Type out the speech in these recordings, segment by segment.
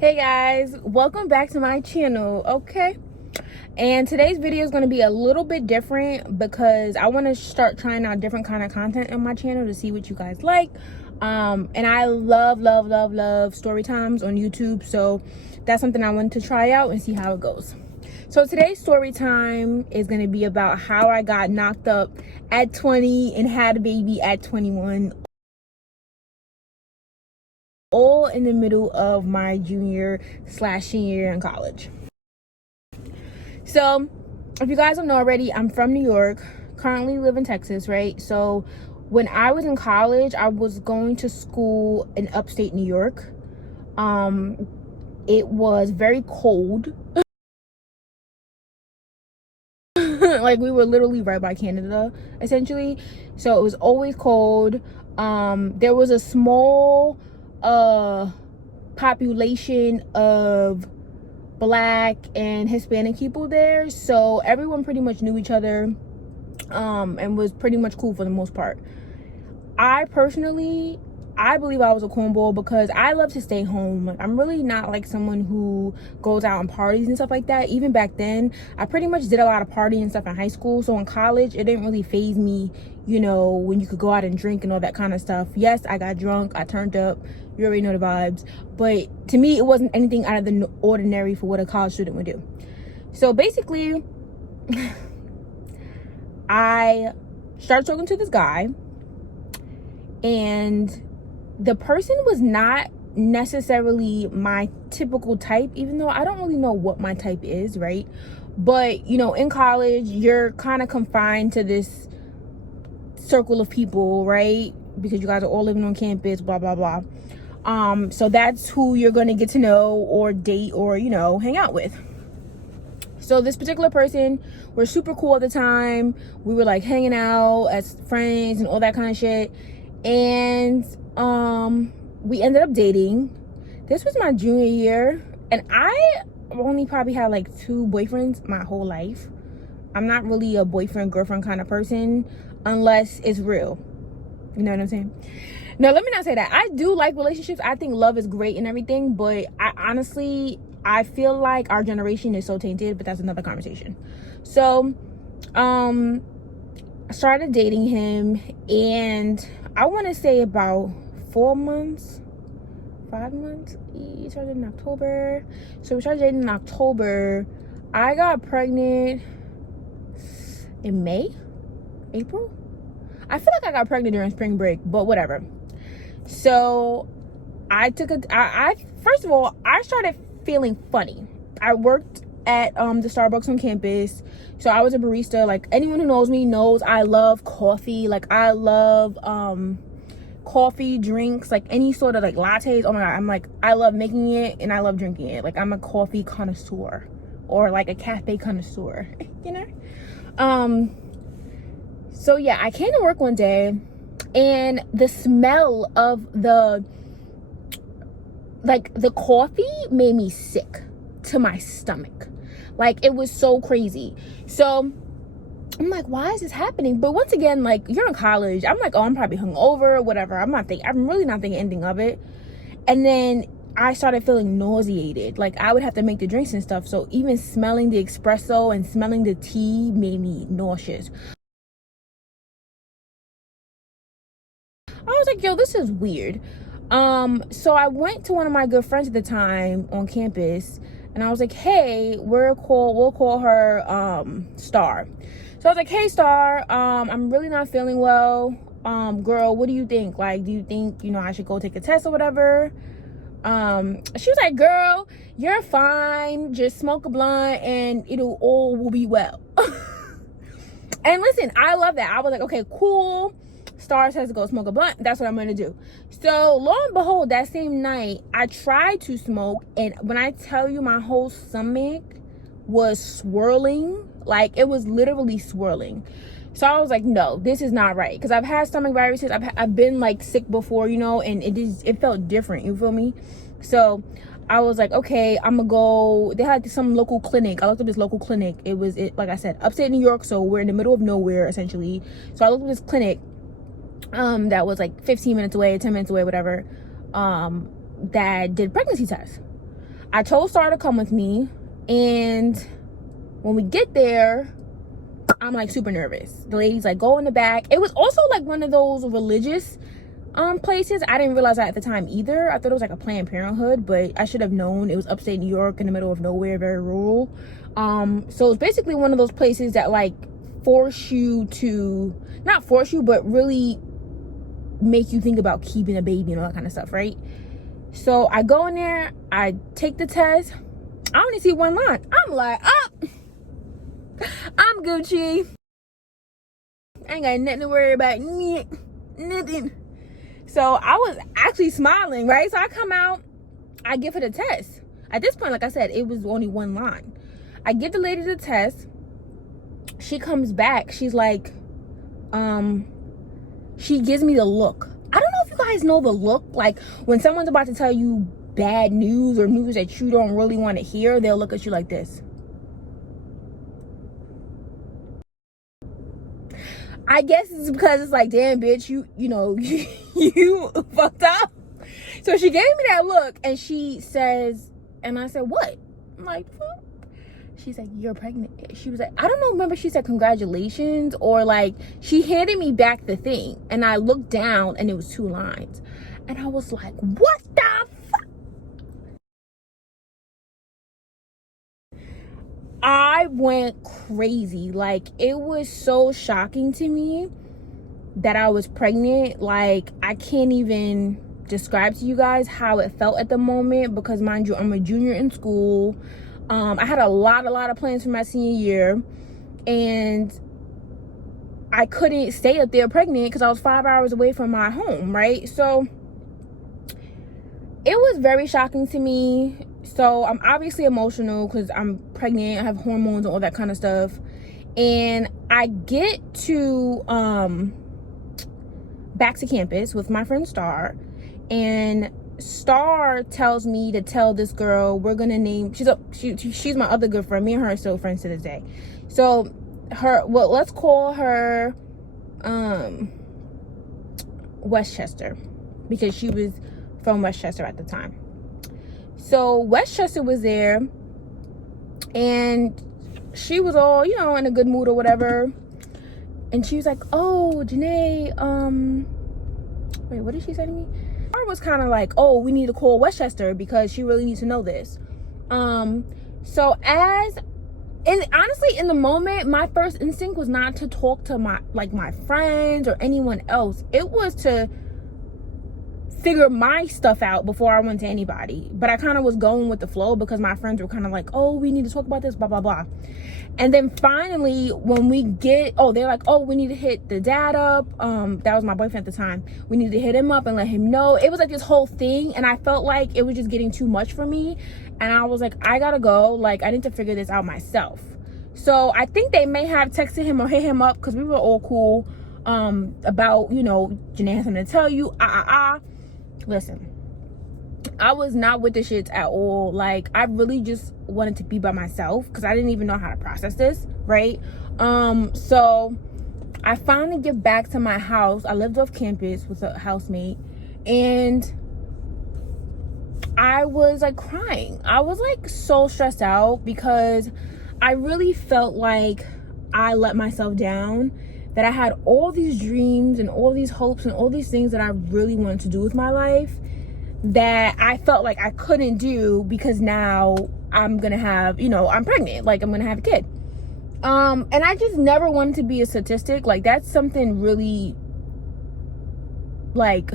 Hey guys, welcome back to my channel. Okay, and today's video is going to be a little bit different because I want to start trying out different kind of content on my channel to see what you guys like. And I love story times on YouTube, so that's something I want to try out and see how it goes. So today's story time is going to be about how I got knocked up at 20 and had a baby at 21, all in the middle of my junior/senior year in college. So if you guys don't know already, I'm from New York, currently live in Texas, right? So when I was in college, I was going to school in upstate New York. It was very cold. Like, we were literally right by Canada, essentially. So it was always cold. There was a small population of Black and Hispanic people there, so everyone pretty much knew each other, and was pretty much cool for the most part. I personally, I believe I was a cornball because I love to stay home. Like, I'm really not like someone who goes out on parties and stuff like that. Even back then, I pretty much did a lot of partying and stuff in high school. So in college, it didn't really faze me, you know, when you could go out and drink and all that kind of stuff. Yes, I got drunk, I turned up, you already know the vibes. But to me, it wasn't anything out of the ordinary for what a college student would do. So basically, I started talking to this guy, and the person was not necessarily my typical type, even though I don't really know what my type is, right? But, you know, in college, you're kind of confined to this circle of people, right? Because you guys are all living on campus, blah, blah, blah. So that's who you're going to get to know or date or, you know, hang out with. So this particular person, we're super cool at the time. We were like hanging out as friends and all that kind of shit. And we ended up dating. This was my junior year, and I only probably had like 2 boyfriends my whole life. I'm not really a boyfriend girlfriend kind of person unless it's real, you know what I'm saying? No, let me not say that. I do like relationships. I think love is great and everything, but I feel like our generation is so tainted, but that's another conversation. So I started dating him, and I want to say about 5 months. He started in October. So we started dating in October. I got pregnant in April. I feel like I got pregnant during spring break, but whatever. So I first of all, I started feeling funny. I worked at the Starbucks on campus, so I was a barista. Like, anyone who knows me knows I love coffee. Like, I love coffee drinks, like any sort of like lattes. Oh my god, I love making it and I love drinking it. Like, I'm a coffee connoisseur, or like a cafe connoisseur, you know. So yeah, I came to work one day, and the smell of the coffee made me sick to my stomach. Like, it was so crazy. So I'm like, why is this happening? But once again, like, you're in college. I'm like, oh, I'm probably hungover, whatever. I'm really not thinking anything of it. And then I started feeling nauseated. Like, I would have to make the drinks and stuff. So even smelling the espresso and smelling the tea made me nauseous. I was like, yo, this is weird. So I went to one of my good friends at the time on campus, and I was like, hey, we'll call her Star. So I was like, hey, Star, I'm really not feeling well. Girl, what do you think? Like, do you think, you know, I should go take a test or whatever? She was like, girl, you're fine. Just smoke a blunt and all will be well. And listen, I love that. I was like, okay, cool. Star says to go smoke a blunt. That's what I'm going to do. So lo and behold, that same night, I tried to smoke. And when I tell you, my whole stomach was swirling. Like, it was literally swirling. So I was like, no, this is not right. Because I've had stomach viruses. I've been like sick before, you know, and it felt different. You feel me? So I was like, okay, I'm gonna go. They had some local clinic. I looked up this local clinic. Like I said, upstate New York. So we're in the middle of nowhere, essentially. So I looked up this clinic that was like 15 minutes away, 10 minutes away, whatever, that did pregnancy tests. I told Star to come with me, and when we get there, I'm like super nervous. The lady's like, go in the back. It was also like one of those religious places. I didn't realize that at the time either. I thought it was like a Planned Parenthood, but I should have known. It was upstate New York in the middle of nowhere, very rural. So it's basically one of those places that like force you to, not force you, but really make you think about keeping a baby and all that kind of stuff, right? So I go in there, I take the test. I only see one line. I'm like, I'm Gucci. I ain't got nothing to worry about. Nothing. So I was actually smiling, right? So I come out, I give her the test. At this point, like I said, it was only one line. I give the lady the test. She comes back. She's like, she gives me the look. I don't know if you guys know the look. Like when someone's about to tell you bad news or news that you don't really want to hear, they'll look at you like this. I guess it's because it's like, damn, bitch, you know, you fucked up. So she gave me that look, and she says, and I said, what? I'm like, fuck. She's like, you're pregnant. She was like, I don't know, remember she said congratulations, or like she handed me back the thing, and I looked down and it was 2 lines, and I was like, what the fuck? I went crazy. Like, it was so shocking to me that I was pregnant. Like, I can't even describe to you guys how it felt at the moment, because mind you, I'm a junior in school. I had a lot of plans for my senior year, and I couldn't stay up there pregnant because I was 5 hours away from my home, right? So it was very shocking to me. So I'm obviously emotional because I'm pregnant, I have hormones and all that kind of stuff. And I get to back to campus with my friend Star, and Star tells me to tell this girl we're gonna name, she's my other good friend. Me and her are still friends to this day. So let's call her Westchester, because she was from Westchester at the time. So Westchester was there, and she was all, you know, in a good mood or whatever. And she was like, oh, Janae, wait, what did she say to me? I was kind of like, oh, we need to call Westchester because she really needs to know this. So honestly, in the moment, my first instinct was not to talk to my friends or anyone else. It was to figure my stuff out before I went to anybody. But I kind of was going with the flow because my friends were kind of like, oh, we need to talk about this, blah, blah, blah. And then finally, when we get, they're like, oh, we need to hit the dad up. That was my boyfriend at the time. We need to hit him up and let him know. It was like this whole thing, and I felt like it was just getting too much for me. And I was like, I gotta go. Like, I need to figure this out myself. So I think they may have texted him or hit him up, because we were all cool about, you know, Janae has something to tell you. Listen, I was not with the shits at all. Like, I really just wanted to be by myself because I didn't even know how to process this, right? So I finally get back to my house. I lived off campus with a housemate, and I was like crying. I was like so stressed out because I really felt like I let myself down, that I had all these dreams and all these hopes and all these things that I really wanted to do with my life that I felt like I couldn't do because now I'm gonna have, you know, I'm pregnant, like I'm gonna have a kid. And I just never wanted to be a statistic. Like, that's something really, like,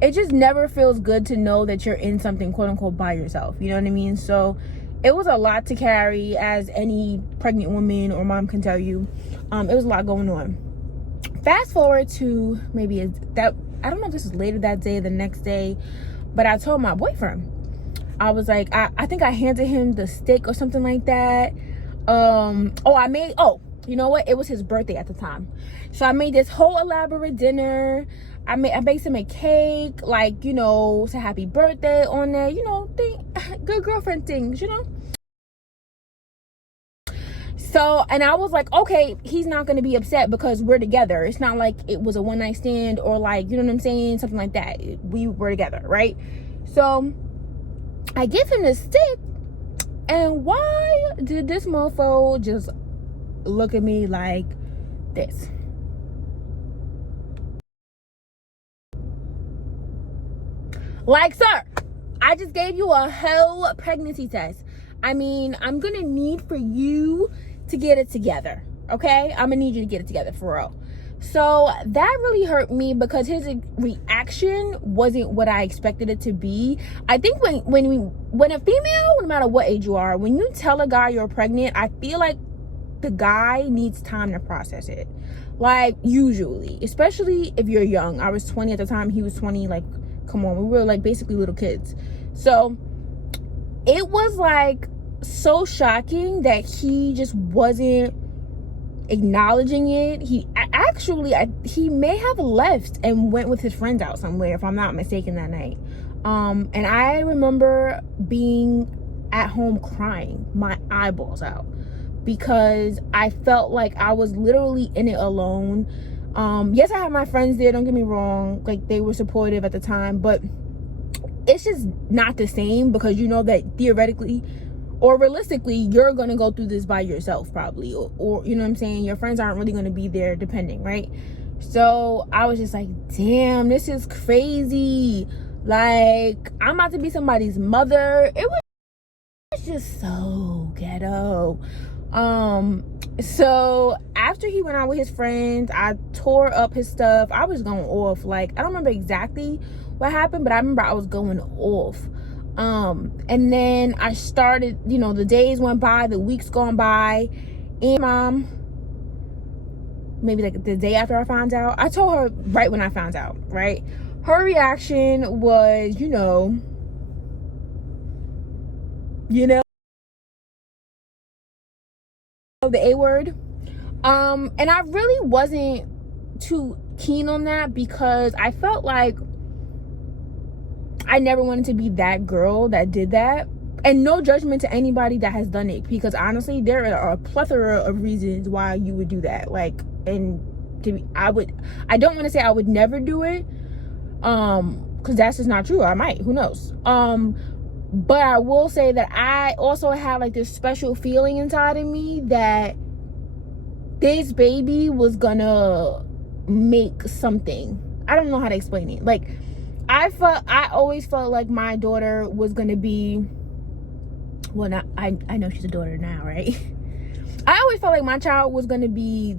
it just never feels good to know that you're in something quote unquote by yourself, you know what I mean? So it was a lot to carry, as any pregnant woman or mom can tell you. It was a lot going on. Fast forward to maybe I don't know if this was later that day or the next day, but I told my boyfriend, I was like, I think I handed him the stick or something like that. You know what? It was his birthday at the time. So I made this whole elaborate dinner. I baked him a cake, like, you know, it's a happy birthday on there, you know, good girlfriend things, you know. So, and I was like, okay, he's not going to be upset because we're together. It's not like it was a one night stand or, like, you know what I'm saying? Something like that. We were together, right? So I give him the stick, and why did this mofo just look at me like this? Like, sir, I just gave you a whole pregnancy test. I mean, I'm gonna need for you to get it together, okay? I'm gonna need you to get it together for real. So that really hurt me because his reaction wasn't what I expected it to be. I think when a female, no matter what age you are, when you tell a guy you're pregnant, I feel like the guy needs time to process it. Like, usually, especially if you're young. I was 20 at the time, he was 20. Like, come on, we were like basically little kids. So it was like so shocking that he just wasn't acknowledging it. He may have left and went with his friends out somewhere, if I'm not mistaken, that night. And I remember being at home crying my eyeballs out because I felt like I was literally in it alone. Yes, I had my friends there, don't get me wrong, like they were supportive at the time, but it's just not the same because you know that theoretically or realistically you're gonna go through this by yourself probably, or you know what I'm saying, your friends aren't really gonna be there depending, right? So I was just like, damn, this is crazy. Like, I'm about to be somebody's mother. It was just so ghetto. So after he went out with his friends, I tore up his stuff. I was going off. Like, I don't remember exactly what happened, but I remember I was going off. And then I started, you know, the days went by, the weeks gone by, and mom, maybe like the day after I found out, I told her right when I found out, right? Her reaction was, you know, the A word. And I really wasn't too keen on that because I felt like I never wanted to be that girl that did that. And no judgment to anybody that has done it, because honestly, there are a plethora of reasons why you would do that. Like, and I don't want to say I would never do it, because that's just not true. I might, who knows. But I will say that I also had like this special feeling inside of me that this baby was gonna make something. I don't know how to explain it. Like, I always felt like my daughter was gonna be, well, not, I know she's a daughter now, right? I always felt like my child was gonna be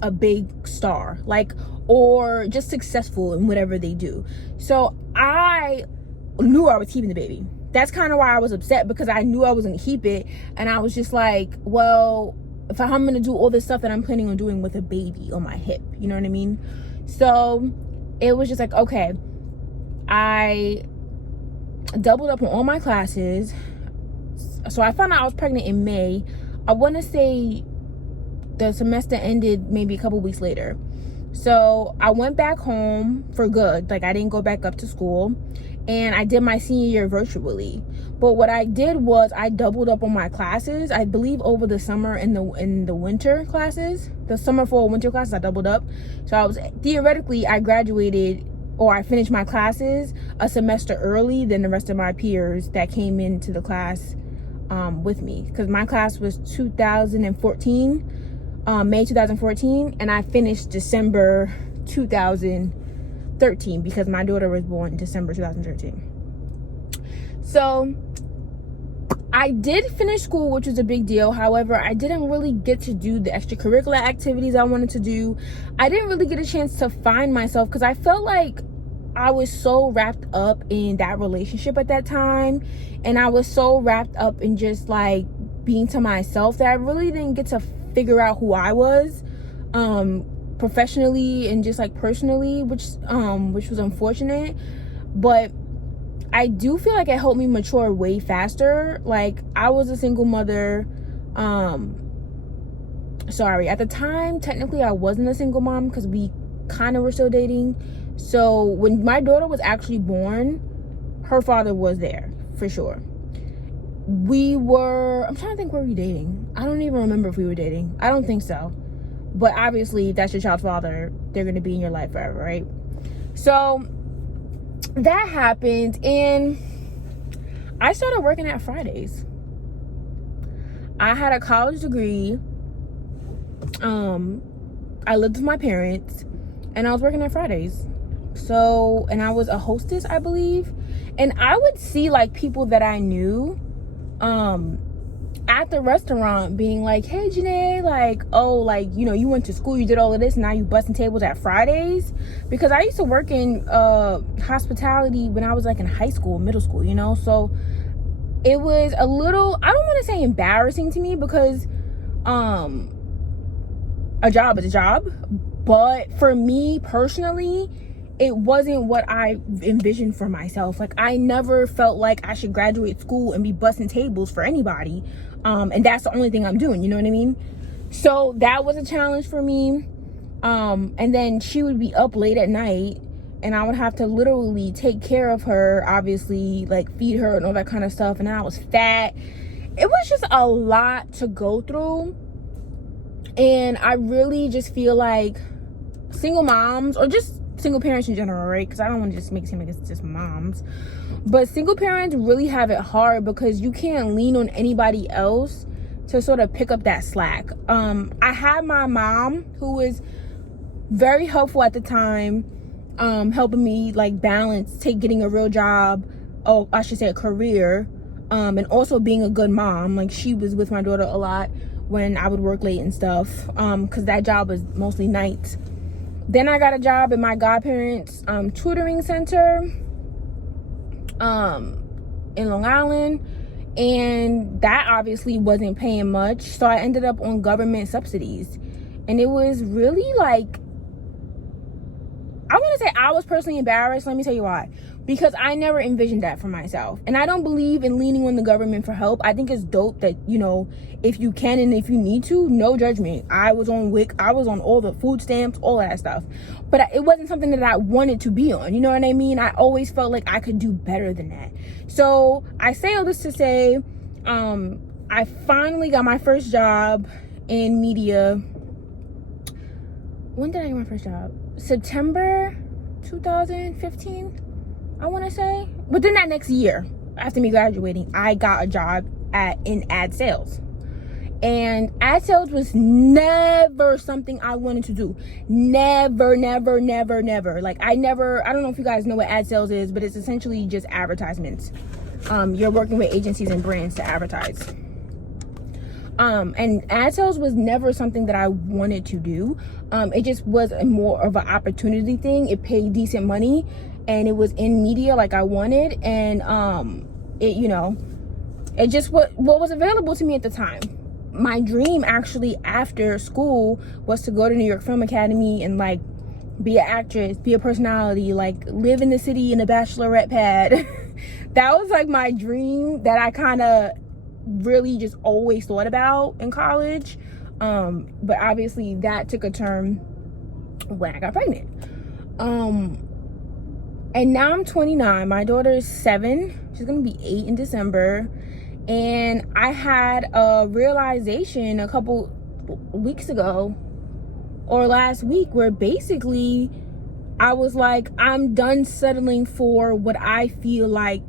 a big star, like, or just successful in whatever they do. So I knew I was keeping the baby. That's kind of why I was upset, because I knew I was gonna keep it, and I was just like, well, if I'm gonna do all this stuff that I'm planning on doing with a baby on my hip, you know what I mean? So it was just like, okay, I doubled up on all my classes. So I found out I was pregnant in May. I want to say the semester ended maybe a couple weeks later. So I went back home for good. Like, I didn't go back up to school, and I did my senior year virtually. But what I did was I doubled up on my classes. I believe over the summer and the winter classes, the summer, fall, winter classes, I doubled up. So I was theoretically, I graduated, or I finished my classes a semester early than the rest of my peers that came into the class with me, because my class was 2014, May 2014, and I finished December 2013 because my daughter was born December 2013. So I did finish school, which was a big deal. However, I didn't really get to do the extracurricular activities I wanted to do. I didn't really get a chance to find myself because I felt like I was so wrapped up in that relationship at that time, and I was so wrapped up in just like being to myself that I really didn't get to figure out who I was professionally and just like personally, which was unfortunate. But I do feel like it helped me mature way faster. Like, I was a single mother. Sorry, at the time, technically I wasn't a single mom because we kind of were still dating. So when my daughter was actually born, her father was there for sure. I'm trying to think, were we dating? I don't even remember if we were dating. I don't think so. But obviously, if that's your child's father, they're going to be in your life forever, right? So that happened, and I started working at Fridays. I had a college degree. I lived with my parents, and I was working at Fridays. So, and I was a hostess, I believe. And I would see like people that I knew at the restaurant being like, hey Janae, like, oh, like, you know, you went to school, you did all of this, now you busting tables at Fridays. Because I used to work in hospitality when I was like in high school, middle school, you know. So it was a little, I don't want to say embarrassing to me, because a job is a job, but for me personally, it wasn't what I envisioned for myself. Like, I never felt like I should graduate school and be busting tables for anybody, and that's the only thing I'm doing, you know what I mean? So that was a challenge for me. And then she would be up late at night, and I would have to literally take care of her, obviously, like feed her and all that kind of stuff. And then I was fat. It was just a lot to go through. And I really just feel like single moms, or just single parents in general, right? Because I don't want to just make it seem like it's just moms, but single parents really have it hard because you can't lean on anybody else to sort of pick up that slack. I had my mom, who was very helpful at the time, helping me like balance getting a real job, oh, I should say a career, and also being a good mom. Like, she was with my daughter a lot when I would work late and stuff, because that job was mostly nights. Then I got a job at my godparents' tutoring center in Long Island, and that obviously wasn't paying much, so I ended up on government subsidies. And it was really like, I want to say I was personally embarrassed. Let me tell you why. Because I never envisioned that for myself. And I don't believe in leaning on the government for help. I think it's dope that, you know, if you can and if you need to, no judgment. I was on WIC. I was on all the food stamps, all of that stuff. But it wasn't something that I wanted to be on. You know what I mean? I always felt like I could do better than that. So I say all this to say, I finally got my first job in media. When did I get my first job? September 2015, I want to say. Within that next year, after me graduating, I got a job in ad sales. And ad sales was never something I wanted to do. Never. Like, I don't know if you guys know what ad sales is, but it's essentially just advertisements. You're working with agencies and brands to advertise. And ad sales was never something that I wanted to do. It just was more of an opportunity thing. It paid decent money, and it was in media like I wanted. And it, you know, it just what was available to me at the time. My dream actually after school was to go to New York Film Academy and like be an actress, be a personality, like live in the city in a bachelorette pad. That was like my dream that I kind of really just always thought about in college. But obviously that took a turn when I got pregnant. And now I'm 29. My daughter is 7. She's gonna be 8 in December. And I had a realization a couple weeks ago or last week where basically I was like, I'm done settling for what I feel like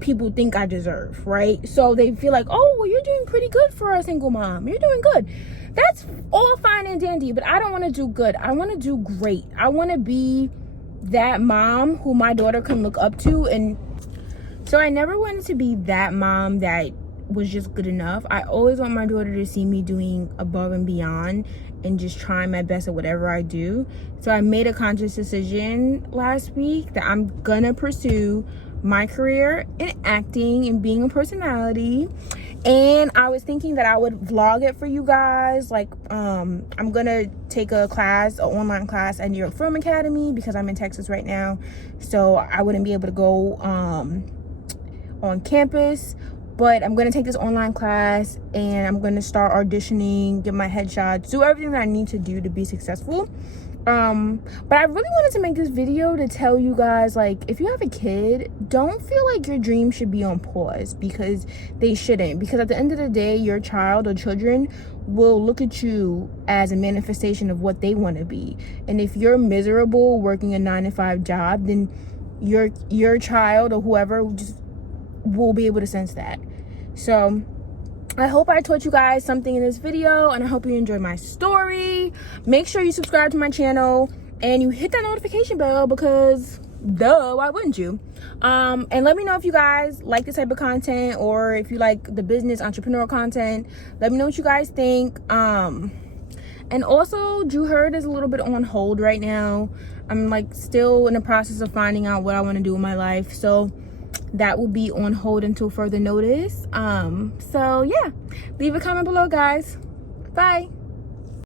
people think I deserve, right? So they feel like, oh, well, you're doing pretty good for a single mom. You're doing good. That's all fine and dandy, but I don't want to do good. I want to do great. I want to be that mom who my daughter can look up to. And so I never wanted to be that mom that was just good enough. I always want my daughter to see me doing above and beyond and just trying my best at whatever I do. So I made a conscious decision last week that I'm gonna pursue my career in acting and being a personality. And I was thinking that I would vlog it for you guys. Like, I'm gonna take a class, an online class at New York Film Academy because I'm in Texas right now. So I wouldn't be able to go on campus. But I'm gonna take this online class and I'm gonna start auditioning, get my headshots, do everything that I need to do to be successful. But I really wanted to make this video to tell you guys, like, if you have a kid, don't feel like your dream should be on pause, because they shouldn't. Because at the end of the day, your child or children will look at you as a manifestation of what they want to be. And if you're miserable working a 9-to-5 job, then your child or whoever just will be able to sense that. So I hope I taught you guys something in this video, and I hope you enjoyed my story. Make sure you subscribe to my channel and you hit that notification bell, because duh, why wouldn't you? And let me know if you guys like this type of content, or if you like the business entrepreneurial content. Let me know what you guys think. And also, Drew Hurd is a little bit on hold right now. I'm like still in the process of finding out what I want to do in my life, so that will be on hold until further notice. So yeah, leave a comment below, guys. Bye.